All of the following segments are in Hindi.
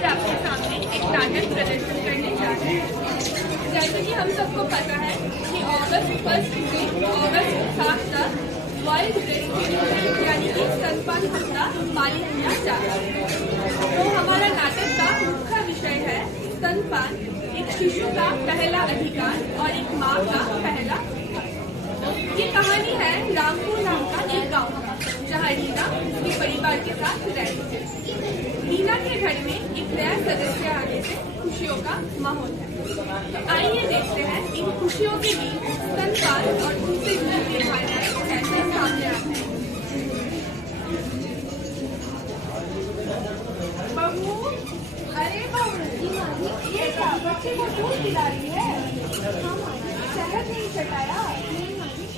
आज आपके सामने एक नाटक प्रदर्शन करने जा रहे हैं। जैसे कि हम सबको पता है कि अगस्त 1 से अगस्त 7 तक वर्ल्ड ब्रेस्ट फीडिंग डे यानी कि स्तनपान हफ्ता पालित किया जा रहा है। तो हमारा नाटक का मुख्य विषय है स्तनपान, एक शिशु का पहला अधिकार और एक माँ का पहला। ये कहानी है रामपुर नाम का एक गाँव का, जहाँ रीना उसके परिवार के साथ रहती है। रीना के घर में एक नया सदस्य आने से खुशियों का माहौल है। तो आइए देखते हैं इन खुशियों के बीच स्तनपान और उनसे जुड़ी बेभावनाएं कैसे सामने आती हैं। बहू, अरे बहू, ये क्या बच्चे को दूध पिला रही है? शहद नहीं चटाया?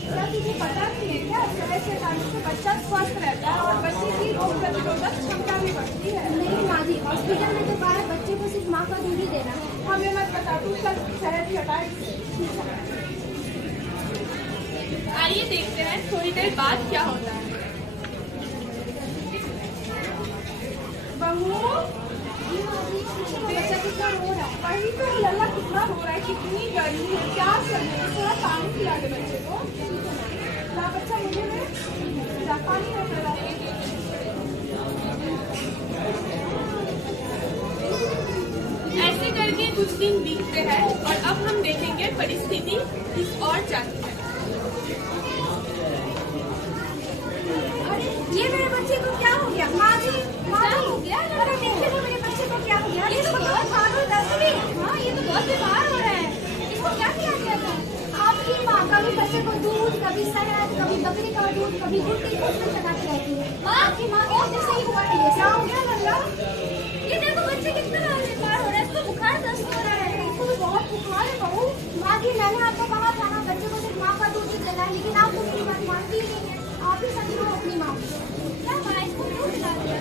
क्या तुझे पता नहीं है क्या शहद से खाने से बच्चा स्वस्थ रहता है और बच्चे की रोग प्रतिरोधक क्षमता भी बढ़ती है? नहीं माँ जी, हॉस्पिटल में तो कहा है बच्चे को सिर्फ माँ का दूध ही देना। हमें मत बता, तू कल शहद हटाए। आइए देखते हैं थोड़ी देर बाद क्या होता है। बहू, बच्चा कितना रो रहा है। वही तो लल्ला कितना रो रहा है, कितनी गर्मी है, क्या चाहिए? थोड़ा पानी पिला दे बच्चे को। ला बच्चा, मुझे दे जा, पानी है पिला दे। ऐसे करके कुछ दिन बीतते हैं और अब हम देखेंगे परिस्थिति कुछ और जाती है। अरे ये मेरे बच्चे को क्या हो गया? माँ जी, माँ हो गया? अरे देखिए तो मेरे बच्चे को क्या हो गया? ये तो बहुत भागो दसवीं। हाँ, ये तो बहुत बीमार हो रहा है। इसको क्या किया गया था? आपकी माँ कभी बच्चे को दूध, कभी शहद, कभी बकरी का दूध, कभी गुड़ की बोतल चढ़ाती रहती है। माँ, आपकी माँ को जैसे ही हुआ है। क्या हो गया लल्ला? ये देखो बच्चे कितना बीमार हो रहा है, इसको बुखार दस्त हो रहा है। इसको भी बहुत बुखार है बहू। माँ जी, मैंने आपको कहा था ना बच्चे को सिर्फ माँ का दूध ही देना है, लेकिन आप उसकी बात मानती ही नहीं है। आप ही समझो अपनी माँ को। क्या माँ, इसको क्यों खिला दिया?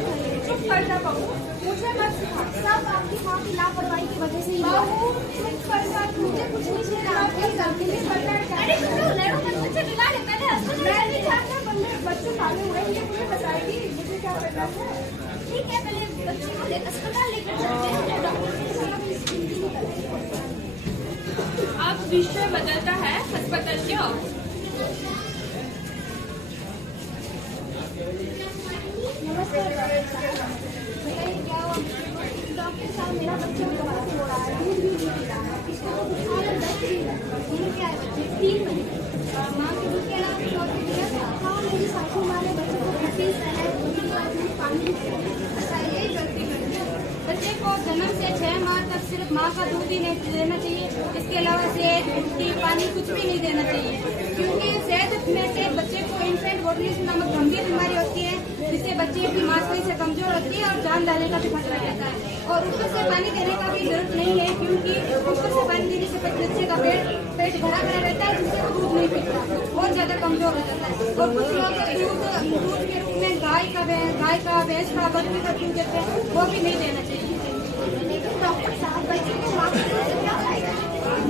चुप कर जा बहू, मुझे मत सिखा। सब आपकी माँ की लापरवाही की वजह से ही हुआ है। बहू चुप कर जा, मुझे कुछ नहीं सुना। अरे बच्चे दिला दे पहले अस्पताल मैं नहीं जानता, बच्चे पाले हुए हैं, ये मुझे बताएगी मुझे क्या करना है। ठीक है, पहले बच्चे को अस्पताल लेकर चलते हैं। अब विषय बदलता है अस्पताल के ओर। नमस्कार बताइए क्या हुआ? डॉक्टर साहब, मेरा बच्चा बीमार हो रहा है, दूध भी नहीं पी रहा है, इसको तो बुखार और दस्त भी है। ये क्या है बच्चे? 3 महीने। माँ के दूध के अलावा कुछ और भी दिया था? हाँ, मेरी सासू माँ ने बच्चे को खट्टी शहद, दूध का दूध, पानी भी दिया। अच्छा, यही गलती करनी है। बच्चे को जन्म से 6 माह तक सिर्फ माँ का दूध ही नहीं देना चाहिए। इसके अलावा शहद, रोटी, पानी कुछ भी नहीं देना चाहिए, क्योंकि शहद में से बच्चे को इन्फेंट बॉटलिज्म नामक गंभीर बीमारी होती है, जिससे बच्चे की मांसपेशी से कमजोर होती है और जान डालने का भी खतरा रहता है। और ऊपर से पानी देने का भी जरूरत नहीं है, क्योंकि ऊपर से पानी देने से बच्चे का पेट भरा भरा रहता है, जिससे वो दूध नहीं पीता, बहुत ज्यादा कमजोर हो जाता है। और कुछ लोग दूध के रूप में गाय का, भैंस का, बकरी का दूध देते हैं, वो भी नहीं देना चाहिए। लेकिन डॉक्टर साहब, बच्चे को माँ का दूध क्या खाएगा?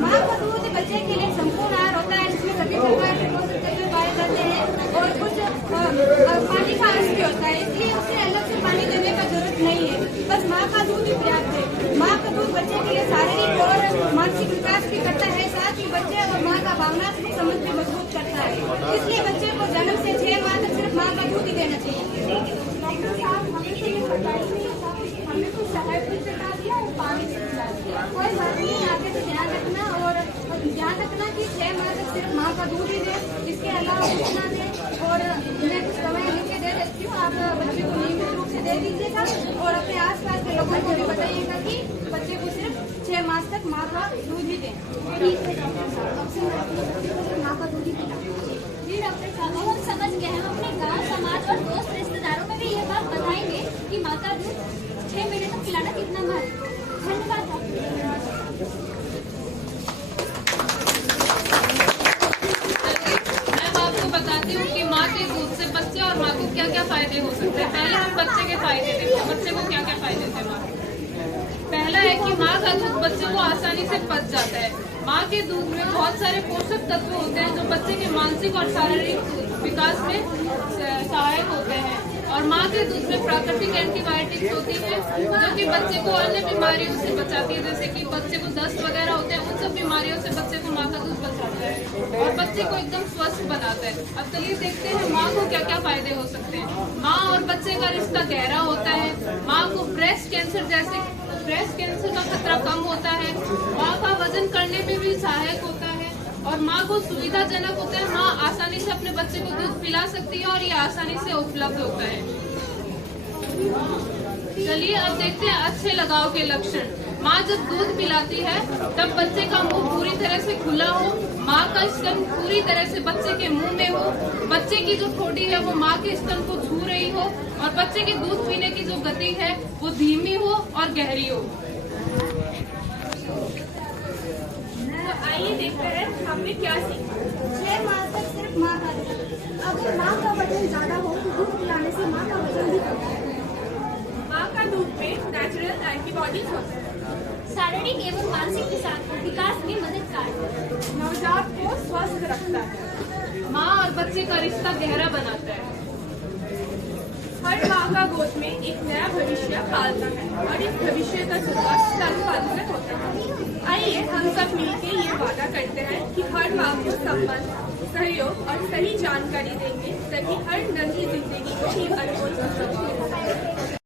माँ का दूध बच्चे के लिए संपूर्ण आहार होता है, जिसमें सभी प्रकार के पोषक तत्व पाए जाते हैं और कुछ पानी का अंश भी होता है, इसलिए उसे अलग से पानी देने का जरूरत नहीं है। बस माँ का दूध ही पर्याप्त है। माँ का दूध बच्चे के लिए शारीरिक और मानसिक विकास भी करता है, साथ ही बच्चे और माँ का भावनात्मक संबंध भी मजबूत करता है। इसलिए बच्चे को जन्म से 6 माह तक सिर्फ माँ का दूध ही देना चाहिए। डॉक्टर साहब, हमें तो ये पता ही नहीं था, हमें तो शहद भी चटा दिया और पानी भी पिला दिया। कोई बात नहीं, आगे तो ध्यान रखना और ध्यान रखना कि 6 माह तक सिर्फ माँ का दूध ही दे, इसके अलावा कुछ ना दे। और मैं कुछ दवाएं लिख के दे देती हूँ, आप बच्चे को नियमित रूप से दे दीजिएगा और अपने आसपास के लोगों को भी बताइएगा कि बच्चे को सिर्फ 6 माह तक माँ का दूध ही दें। ठीक है डॉक्टर साहब, अब से मैं अपने बच्चे को सिर्फ माँ का दूध ही पिलाऊंगी। जी डॉक्टर साहब, हम समझ गए हैं। हम अपने गांव, समाज और दोस्त रिश्तेदारों में भी ये बात बताएंगे कि माँ का दूध 6 महीने तक पिलाना कितना महत्वपूर्ण है। धन्यवाद। मैं आपको बताती हूँ कि माँ के दूध से बच्चे और माँ को क्या क्या फायदे हो सकते हैं। पहले हम बच्चे के फायदे देखते हैं, बच्चे को क्या क्या फायदे होते हैं माँ के। पहला है कि माँ का दूध बच्चे को आसानी से पच जाता है। माँ के दूध में बहुत सारे पोषक तत्व होते हैं जो बच्चे के मानसिक और शारीरिक विकास में सहायक होते हैं। और माँ के दूध में प्राकृतिक एंटीबायोटिक्स होती है जो कि बच्चे को अन्य बीमारियों से बचाती है, जैसे कि बच्चे को दस्त वगैरह होते हैं, उन सब बीमारियों से बच्चे को माँ का दूध बचाता है और बच्चे को एकदम स्वस्थ बनाता है। अब चलिए देखते हैं माँ को क्या क्या फायदे हो सकते हैं। माँ और बच्चे का रिश्ता गहरा होता है। माँ को ब्रेस्ट कैंसर का खतरा कम होता है। माँ का वजन करने में भी सहायक होता है और माँ को सुविधाजनक होता है। माँ आसानी से अपने बच्चे को दूध पिला सकती है और ये आसानी से उपलब्ध होता है। चलिए अब देखते हैं अच्छे लगाव के लक्षण। माँ जब दूध पिलाती है तब बच्चे का मुंह पूरी तरह से खुला हो, माँ का स्तन पूरी तरह से बच्चे के मुंह में हो, बच्चे की जो ठोड़ी है वो माँ के स्तन को छू रही हो और बच्चे के दूध पीने की जो गति है वो धीमी हो और गहरी हो। तो आइए देखते हैं हमने क्या सीखा। 6 माह तक सिर्फ माँ का दूध। अगर माँ का वजन ज्यादा हो तो दूध पिलाने से माँ का वजन भी कम है। माँ का दूध में नेचुरल एंटीबॉडीज होते हैं। शारीरिक एवं मानसिक विकास में मददगार है। नवजात को स्वस्थ रखता है। माँ और बच्चे का रिश्ता गहरा बनाता है। हर माँ का गोद में एक नया भविष्य पालता है और इस भविष्य का शुरुआत स्तनपान से होता है। आइए हम सब मिलकर ये वादा करते हैं कि हर माँ को सम्मान, सहयोग और सही जानकारी देंगे, तभी हर नई जिंदगी को एक अनमोल